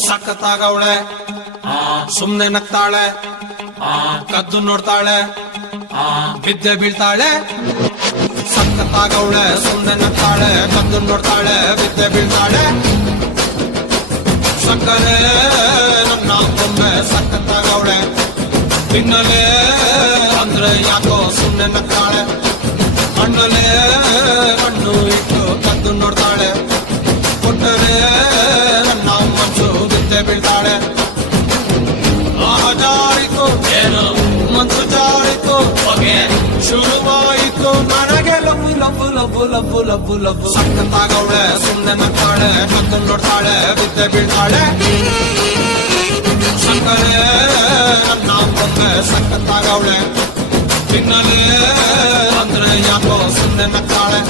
ಸಖತ್ತಾಗವಳೆ ಸುಮ್ನೆ ನಗ್ತಾಳೆ ಕದ್ದು ನೋಡ್ತಾಳೆ ಬಿದ್ದೆ ಬೀಳ್ತಾಳೆ ಸಖತ್ತಾಗವಳೆ ಸುಮ್ನೆ ನಗ್ತಾಳೆ ಕದ್ದು ನೋಡ್ತಾಳೆ ಬಿದ್ದೆ ಬೀಳ್ತಾಳೆ ಸಕ್ಕರೆ ನನ್ನ ಬೊಮ್ಮೆ ಸಖತ್ತಾಗವಳೆ ತಿನ್ನಲೇ ಅಂದ್ರೆ ಯಾಕೋ ಸುಮ್ನೆ ನಗ್ತಾಳೆ ಕಣ್ಣಲ್ಲೇ ಕಣ್ಣು ಇಟ್ಟು ಕದ್ದು ನೋಡ್ತಾಳೆ ಕೊಟ್ಟರೆ ನನ್ನ ಮನಸ್ಸು ಬಿದ್ದೆ ಬೀಳ್ತಾಳೆ ಜಾರಿತು ಏನು ಮನಸ್ಸು ಜಾರಿತು ಹೊಗೆ ಶುರುವಾಯಿತು ನನಗೆ ಲಬ್ಬು ಲಬ್ಬು ಲಬ್ಬು ಲಬ್ಬು ಲಬ್ಬು ಲಬ್ಬು ಸಖತ್ತಾಗವಳೆ ಸುಮ್ಮನೆ ನಗ್ತಾಳೆ ಕದ್ದು ನೋಡ್ತಾಳೆ ಬಿದ್ದೆ ಬೀಳ್ತಾಳೆ ಸಕ್ಕರೆ ನನ್ನ ಬೊಮ್ಮೆ ಸಖತ್ತಾಗವಳೆ ತಿನ್ನಲೇ ಅಂದ್ರೆ ಯಾಕೋ ಸುಮ್ಮನೆ ನಗ್ತಾಳೆ